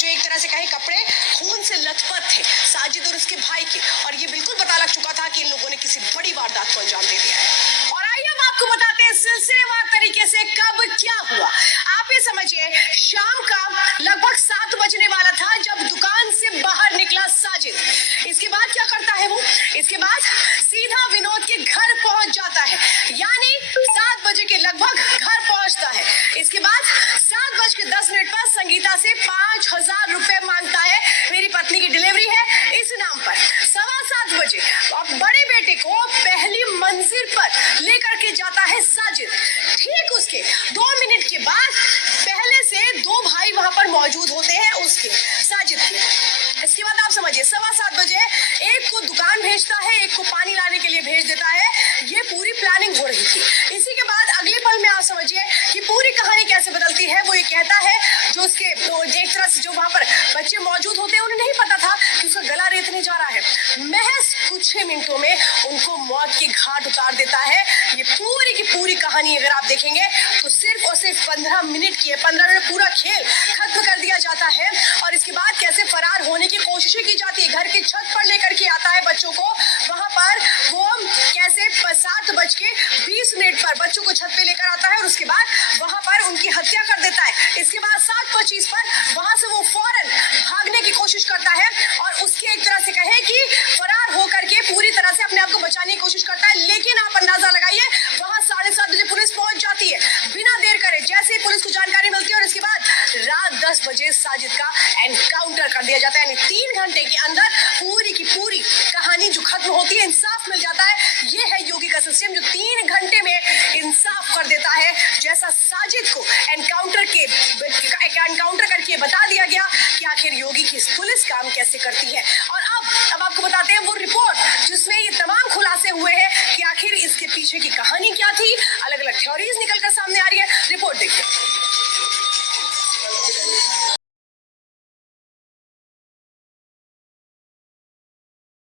जो एक तरह से कहे कपड़े खून से लथपथ थे साजिद और उसके भाई के, और ये बिल्कुल पता लग चुका था कि इन लोगों ने किसी बड़ी वारदात को अंजाम दे दिया है। और आइए हम आपको बताते हैं सिलसिलेवार तरीके से कब क्या हुआ। आप ये समझिए, शाम का लगभग 7 बजने वाला था जब दुकान से बाहर निकला साजिद। इसके बाद क्या करता है वो? इसके बाद सीधा विनोद के घर पहुंच जाता है, यानी 7 बजे के लगभग घर पहुंचता है। इसके बाद 7:10 पर संगीता से 5,000 रुपए मांगता है। मेरी पत्नी की डिलीवरी है इस नाम पर। 7:15 बजे अब बड़े बेटे को पहली मंजिल पर लेकर के जाता है साजिद। ठीक उसके 2 मिनट के बाद पहले से 2 भाई वहां पर मौजूद होते हैं उसके, साजिद के। इसके बाद आप समझिए 7:15 बजे एक को दुकान भेजता है, एक को पानी लाने के लिए भेज देता है। ये पूरी प्लानिंग हो रही थी। इसी के बाद अगले पल में आप समझिए कि पूरी कहानी कैसे बदलती है। वो ये कहता है, जो उसके एक तरह से जो वहां पर बच्चे मौजूद होते हैं उन्हें नहीं पता था कि उसका गला रेतने जा रहा है। महज कुछ ही मिनटों में उनको मौत के घाट उतार देता है। ये पूरी की पूरी कहानी अगर आप देखेंगे तो सिर्फ और सिर्फ 15 मिनट की है। 15 मिनट पूरा खेल खत्म कर दिया जाता है। और इसके बाद कैसे फरार होने की कोशिशें की जाती है। घर की छत पर लेकर के आता है बच्चों को, वहां पर वो कैसे 7:20 पर बच्चों को छत पे लेकर आता है और उसके बाद वहां पर उनकी हत्या कर देता है। इसके बाद 7:25 पर वहां से वो फौरन भागने की कोशिश करता है और उसके एक तरह से कहे कि फरार होकर के पूरी तरह से अपने आप को बचाने की कोशिश करता है। लेकिन आप अंदाजा लगाइए, वहां 7:30 बजे पुलिस पहुंच जाती है बिना देर करे। जैसे ही पुलिस को जानकारी मिलती है और इसके बाद रात 10 बजे साजिद का एनकाउंटर कर दिया जाता है। यानी 3 घंटे के अंदर पूरी की पूरी कहानी जो खत्म होती है, इंसाफ मिल जाता है। ये है योगी का सिस्टम जो 3 घंटे में इंसाफ कर देता है। जैसा साजिद को एनकाउंटर करके बता दिया गया कि आखिर योगी की पुलिस काम कैसे करती है। और अब आपको बताते हैं वो रिपोर्ट जिसमें ये तमाम खुलासे हुए हैं कि आखिर इसके पीछे की कहानी क्या थी। अलग अलग थ्योरीज निकलकर सामने आ रही है। रिपोर्ट देखते हैं।